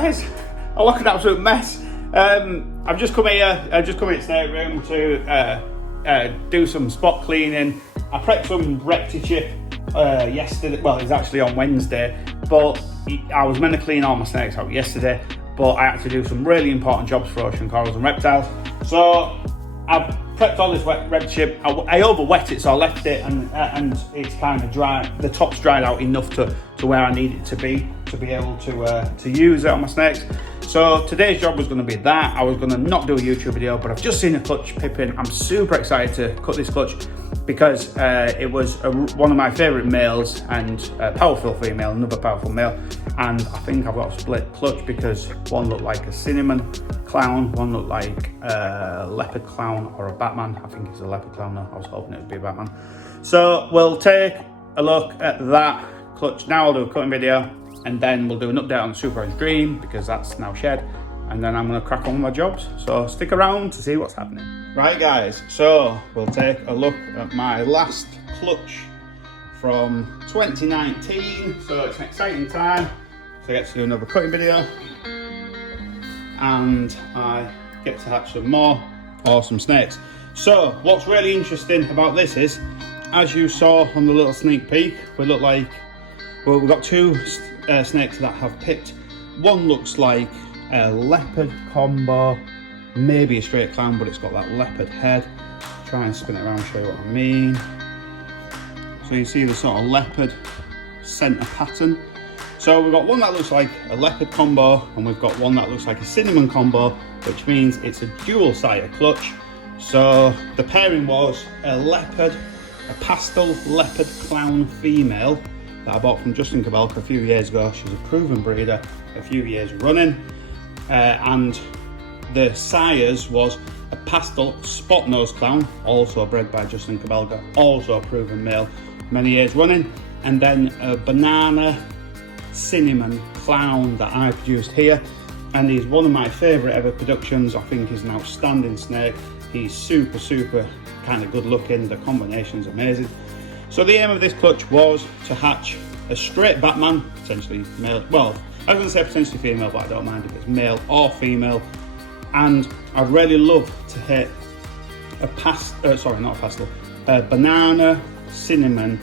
guys, I look an absolute mess. I've just come here, into snake room to do some spot cleaning. I prepped some ReptiChip yesterday, well it was actually on Wednesday, but I was meant to clean all my snakes out yesterday, but I had to do some really important jobs for ocean corals and reptiles. So I've prepped all this ReptiChip. I overwet it, so I left it and it's kind of dry. The top's dried out enough to where I need it to be able to use it on my snakes. So today's job was going to be that. I was going to not do a YouTube video, but I've just seen a clutch pipping. I'm super excited to cut this clutch because it was one of my favourite males and a powerful female, another powerful male. And I think I've got a split clutch because one looked like a cinnamon clown, one looked like a leopard clown or a Batman. I think it's a leopard clown though. I was hoping it would be a Batman. So we'll take a look at that clutch now. I'll do a cutting video and then we'll do an update on the Super Orange Dream because that's now shed. And then I'm going to crack on with my jobs. So stick around to see what's happening. Right guys, so we'll take a look at my last clutch from 2019. So it's an exciting time. So I get to do another cutting video. And I get to hatch some more awesome snakes. So what's really interesting about this is, as you saw on the little sneak peek, we look like, well, we've got two snakes that have pipped. One looks like a leopard combo, maybe a straight clown, but it's got that leopard head. Try and spin it around, show you what I mean. So you see the sort of leopard centre pattern. So we've got one that looks like a leopard combo and we've got one that looks like a cinnamon combo, which means it's a dual sire clutch. So the pairing was a leopard, a pastel leopard clown female that I bought from Justin Cabelka a few years ago. She's a proven breeder, a few years running. And the sires was a pastel spot nose clown, also bred by Justin Cabelka, also a proven male, many years running. And then a banana cinnamon clown that I produced here, and he's one of my favourite ever productions. I think he's an outstanding snake. He's super kind of good looking. The combination's amazing. So the aim of this clutch was to hatch a straight Batman, potentially male, well I was going to say potentially female, but I don't mind if it's male or female. And I'd really love to hit a banana cinnamon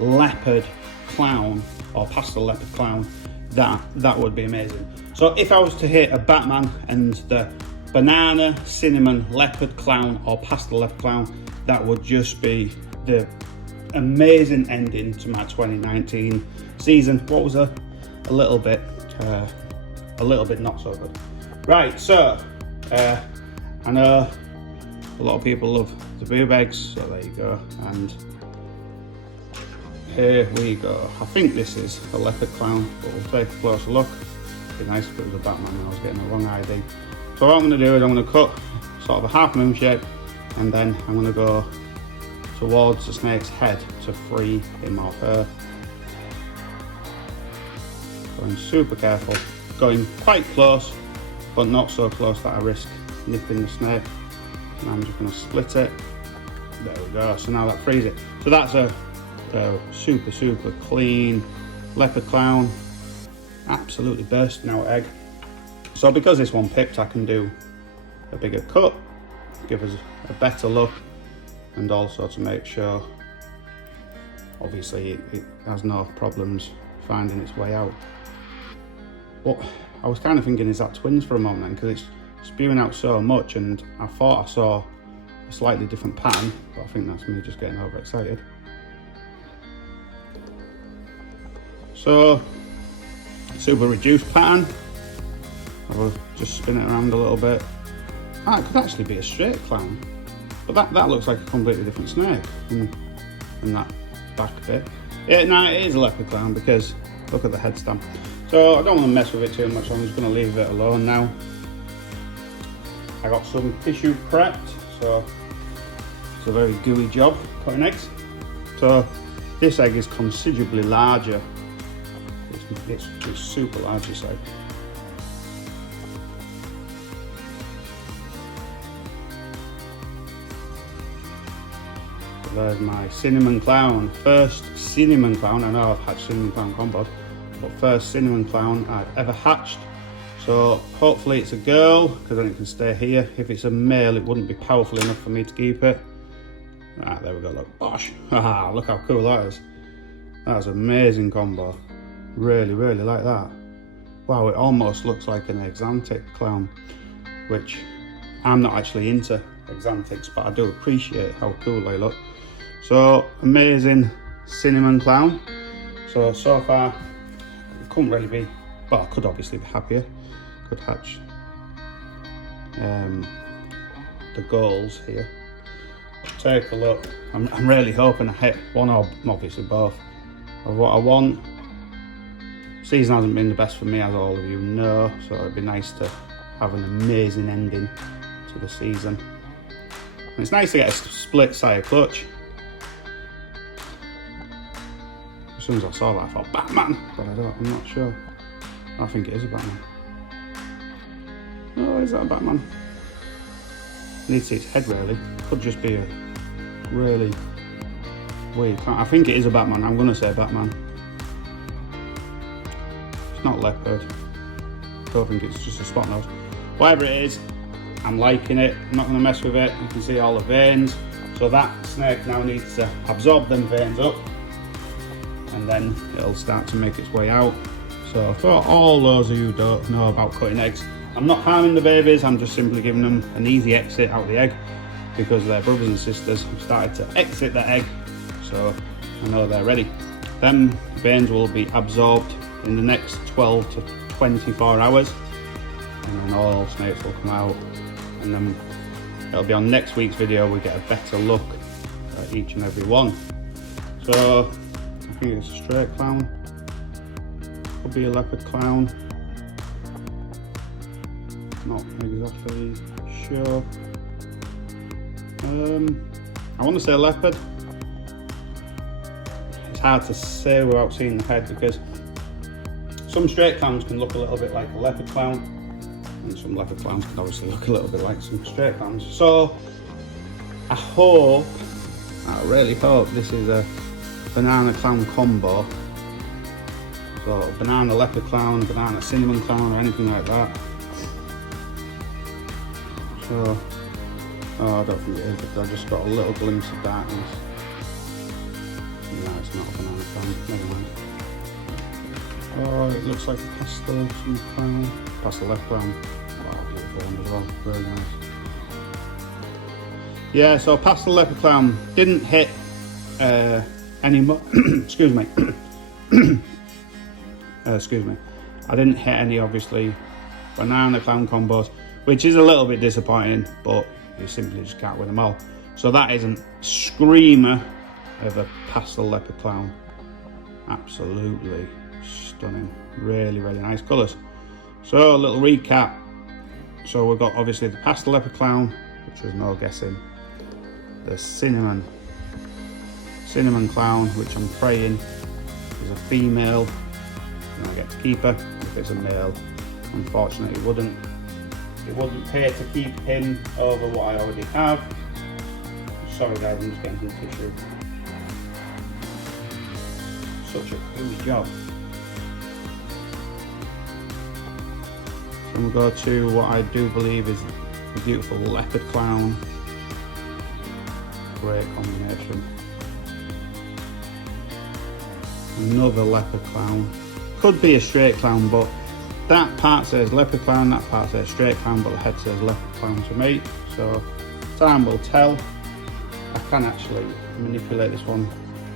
leopard clown or pastel leopard clown. That would be amazing. So if I was to hit a Batman and the banana cinnamon leopard clown or pastel leopard clown, that would just be the amazing ending to my 2019 season. What was a little bit not so good. Right, so I know a lot of people love the boob eggs, so there you go. And here we go. I think this is a leopard clown, but we'll take a closer look. It'd be nice if it was a Batman and I was getting the wrong ID. So what I'm going to do is I'm going to cut sort of a half moon shape, and then I'm going to go towards the snake's head to free him off her. Going super careful, going quite close, but not so close that I risk nipping the snake. And I'm just going to split it. There we go. So now that frees it. So that's a super clean leopard clown, absolutely bursting out egg. So because this one pipped, I can do a bigger cut, give us a better look, and also to make sure obviously it has no problems finding its way out. But I was kind of thinking, is that twins for a moment, because it's spewing out so much, and I thought I saw a slightly different pattern, but I think that's me just getting overexcited. So, super reduced pattern. I will just spin it around a little bit. Ah, it could actually be a straight clown, but that looks like a completely different snake in that back bit. Yeah, no, it is a leopard clown because look at the head stamp. So I don't want to mess with it too much, so I'm just going to leave it alone now. I got some tissue prepped, so it's a very gooey job cutting eggs. So this egg is considerably larger. It's super large, this egg. So there's my cinnamon clown. First cinnamon clown. I know I've hatched cinnamon clown combos, but first cinnamon clown I've ever hatched. So hopefully it's a girl, because then it can stay here. If it's a male, it wouldn't be powerful enough for me to keep it. Ah, there we go, look, bosh. Haha, look how cool that is. That's an amazing combo. Really, really like that. Wow, it almost looks like an exantic clown, which I'm not actually into exantics, but I do appreciate how cool they look. So, amazing cinnamon clown. So far, couldn't really be, well, I could obviously be happier. Could hatch the goals here. Take a look. I'm really hoping I hit one or obviously both of what I want. Season hasn't been the best for me, as all of you know, so it'd be nice to have an amazing ending to the season. And it's nice to get a split sire clutch. As soon as I saw that, I thought Batman, but I'm not sure. I think it is a Batman. Oh, is that a Batman? I need to see its head really. Could just be a really weird. I think it is a Batman. I'm gonna say Batman. It's not leopard. I don't think it's just a spot nose. Whatever it is, I'm liking it. I'm not gonna mess with it. You can see all the veins. So that snake now needs to absorb them veins up, and then it'll start to make its way out. So for all those of you who don't know about cutting eggs, I'm not harming the babies, I'm just simply giving them an easy exit out the egg, because their brothers and sisters have started to exit the egg, so I know they're ready. Them veins will be absorbed in the next 12 to 24 hours, and then all snakes will come out, and then it'll be on next week's video. We get a better look at each and every one. So I think it's a straight clown, could be a leopard clown, not exactly sure. I want to say leopard. It's hard to say without seeing the head, because some straight clowns can look a little bit like a leopard clown, and some leopard clowns can obviously look a little bit like some straight clowns. So I really hope this is a banana clown combo. So a banana leopard clown, banana cinnamon clown, or anything like that. So, oh, I don't think it is, because I just got a little glimpse of darkness. No, it's not a banana clown, never mind. Oh, it looks like a pastel clown. Pastel left clown. Oh, beautiful one as well, really nice. Yeah, so pastel leopard clown didn't hit any more. Excuse me. Excuse me. I didn't hit any, obviously, banana clown combos, which is a little bit disappointing, but you simply just can't win them all. So that is a screamer of a pastel leopard clown. Absolutely stunning. Really, really nice colours. So a little recap. So we've got obviously the pastel leopard clown, which was no guessing. The cinnamon clown, which I'm praying is a female, and I get to keep her. If it's a male, unfortunately it wouldn't pay to keep him over what I already have. Sorry guys, I'm just getting some tissue. Such a cool job. So we'll go to what I do believe is a beautiful leopard clown. Great combination. Another leopard clown. Could be a straight clown, but that part says leopard clown, that part says straight clown, but the head says leopard clown to me. So time will tell. I can actually manipulate this one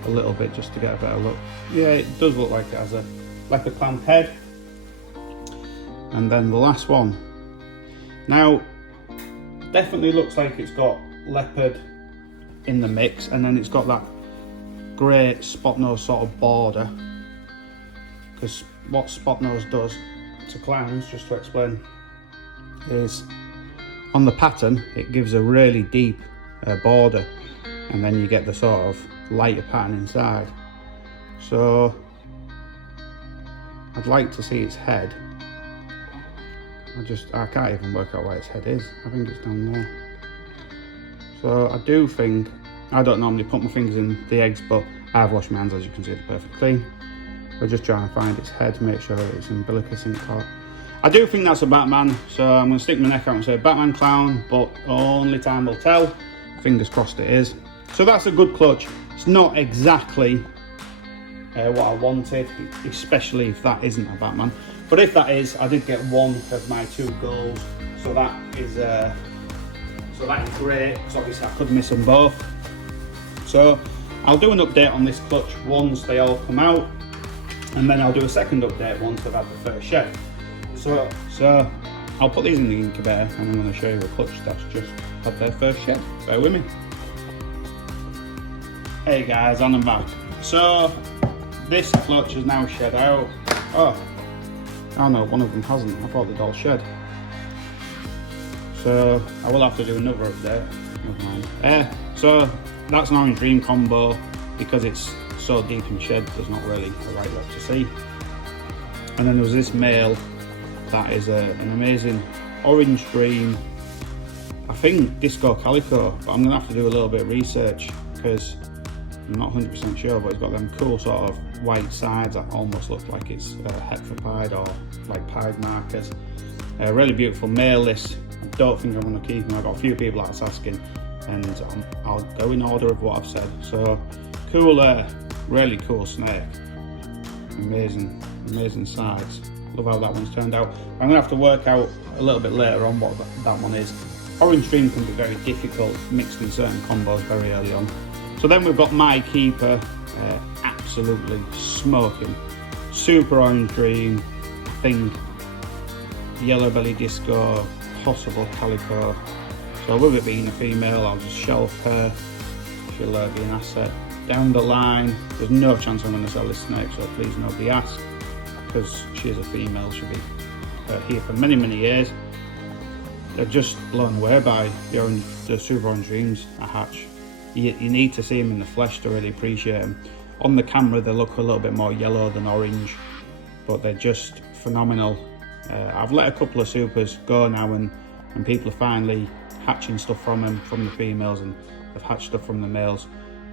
a little bit just to get a better look. Yeah, it does look like it has a leopard clown head. And then the last one. Now, definitely looks like it's got leopard in the mix, and then it's got that grey spot nose sort of border. Because what spot nose does to clowns, just to explain, is on the pattern it gives a really deep border, and then you get the sort of lighter pattern inside. So I'd like to see its head. I can't even work out where its head is. I think it's down there. So I do think, I don't normally put my fingers in the eggs, but I have washed my hands, as you can see, they're perfectly clean. We're just trying to find its head, make sure that its umbilicus isn't caught. I do think that's a Batman, so I'm going to stick my neck out and say Batman clown, but only time will tell. Fingers crossed it is. So that's a good clutch. It's not exactly what I wanted, especially if that isn't a Batman. But if that is, I did get one of my 2 goals, so that is great, because obviously I could miss them both. So I'll do an update on this clutch once they all come out, and then I'll do a second update once I've had the first shed. So I'll put these in the incubator, and I'm going to show you a clutch that's just had their first shed. Bear with me. Hey guys, on and back. So this clutch is now shed out. Oh no, one of them hasn't. I thought they'd all shed. So I will have to do another update. Never mind. So that's an Orange Dream combo. Because it's so deep in shed, there's not really a right lot to see. And then there was this male that is an amazing Orange Dream, I think Disco Calico, but I'm gonna have to do a little bit of research because I'm not 100% sure, but it's got them cool sort of white sides that almost look like it's heteropide or like pied markers. Really beautiful male this. I don't think I'm going to keep them. I've got a few people that's asking, and I'll go in order of what I've said. So cool, really cool snake. Amazing sides. Love how that one's turned out. I'm going to have to work out a little bit later on what that one is. Orange Dream can be very difficult mixed in certain combos very early on. So then we've got my keeper, absolutely smoking. Super Orange Dream, I think Yellow Belly Disco, possible Calico. So with it being a female, I'll just shelf her. She'll be an asset. Down the line, there's no chance I'm going to sell this snake, so please nobody ask, because she is a female. She'll be here for many years. They're just blown away by the Super Orange Dreams I hatch. You need to see them in the flesh to really appreciate them. On the camera they look a little bit more yellow than orange, but they're just phenomenal. I've let a couple of supers go now, and people are finally hatching stuff from them, from the females, and they've hatched stuff from the males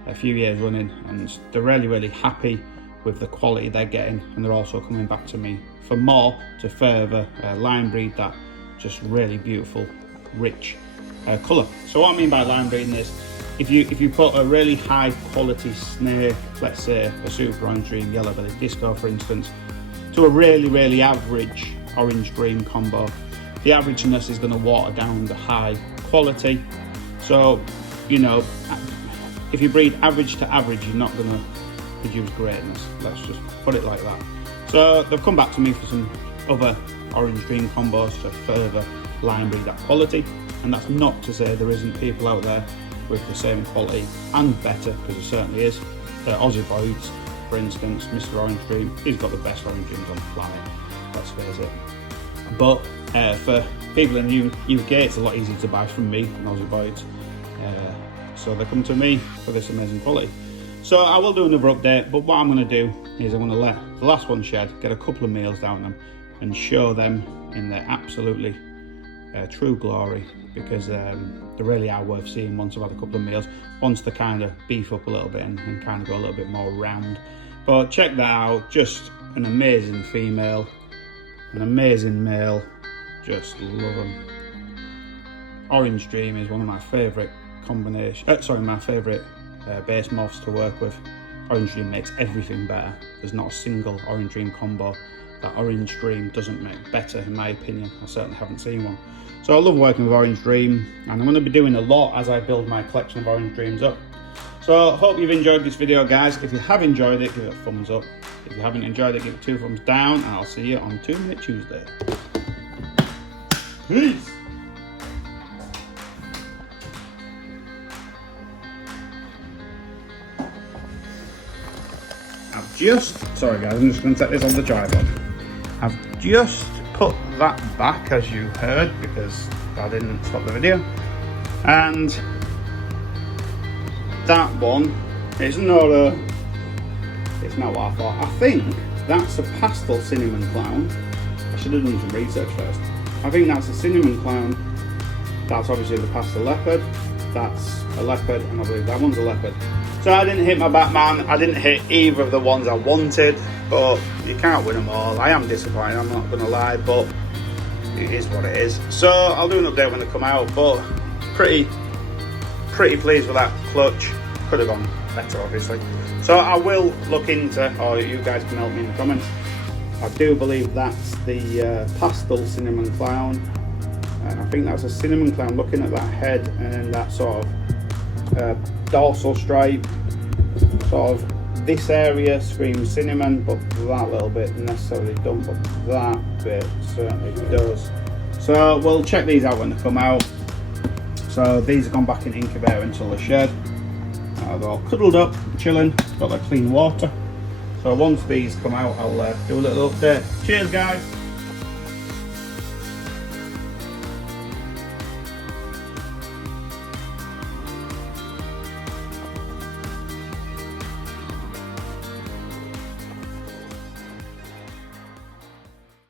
a few years running, and they're really happy with the quality they're getting, and they're also coming back to me for more to further line breed that just really beautiful rich colour. So what I mean by line breeding is, if you put a really high quality snake, let's say a Super Orange Dream Yellow Belly Disco for instance, to a really average Orange Dream combo, the averageness is going to water down the high quality. So, you know, if you breed average to average, you're not going to produce greatness. Let's just put it like that. So they've come back to me for some other Orange Dream combos to further line breed that quality. And that's not to say there isn't people out there with the same quality and better, because there certainly is. Aussie Boyds, for instance, Mr. Orange Dream, he's got the best Orange Dreams on the planet, let's face it. But for people in the UK, it's a lot easier to buy from me than Aussie Boyds. So they come to me for this amazing quality. So I will do another update, but what I'm going to do is I'm going to let the last one shed, get a couple of meals down them, and show them in their absolutely true glory, because they really are worth seeing once I've had a couple of meals, once they kind of beef up a little bit and kind of go a little bit more round. But check that out, just an amazing female, an amazing male, just love them. Orange Dream is one of my favourite my favourite base morphs to work with. Orange Dream makes everything better. There's not a single Orange Dream combo that Orange Dream doesn't make better, in my opinion. I certainly haven't seen one. So I love working with Orange Dream, and I'm going to be doing a lot as I build my collection of Orange Dreams up. So I hope you've enjoyed this video, guys. If you have enjoyed it, give it a thumbs up. If you haven't enjoyed it, give it 2 thumbs down, and I'll see you on 2 Minute Tuesday. Peace! Sorry guys, I'm just going to take this on the tripod. I've just put that back, as you heard, because I didn't stop the video. And that one, it's not what I thought. I think that's a pastel cinnamon clown. I should have done some research first. I think that's a cinnamon clown. That's obviously the pastel leopard. That's a leopard, and I believe that one's a leopard. So I didn't hit my Batman, I didn't hit either of the ones I wanted, but you can't win them all. I am disappointed, I'm not going to lie, but it is what it is. So I'll do an update when they come out, but pretty pleased with that clutch. Could have gone better, obviously. So I will look into, or you guys can help me in the comments. I do believe that's the pastel cinnamon clown, and I think that's a cinnamon clown looking at that head, and then that sort of dorsal stripe, sort of this area screams cinnamon, but that little bit necessarily don't, but that bit certainly does. So we'll check these out when they come out. So these have gone back in incubator until they're shed. They're all cuddled up, chilling, got their clean water. So once these come out, I'll do a little update. Cheers guys!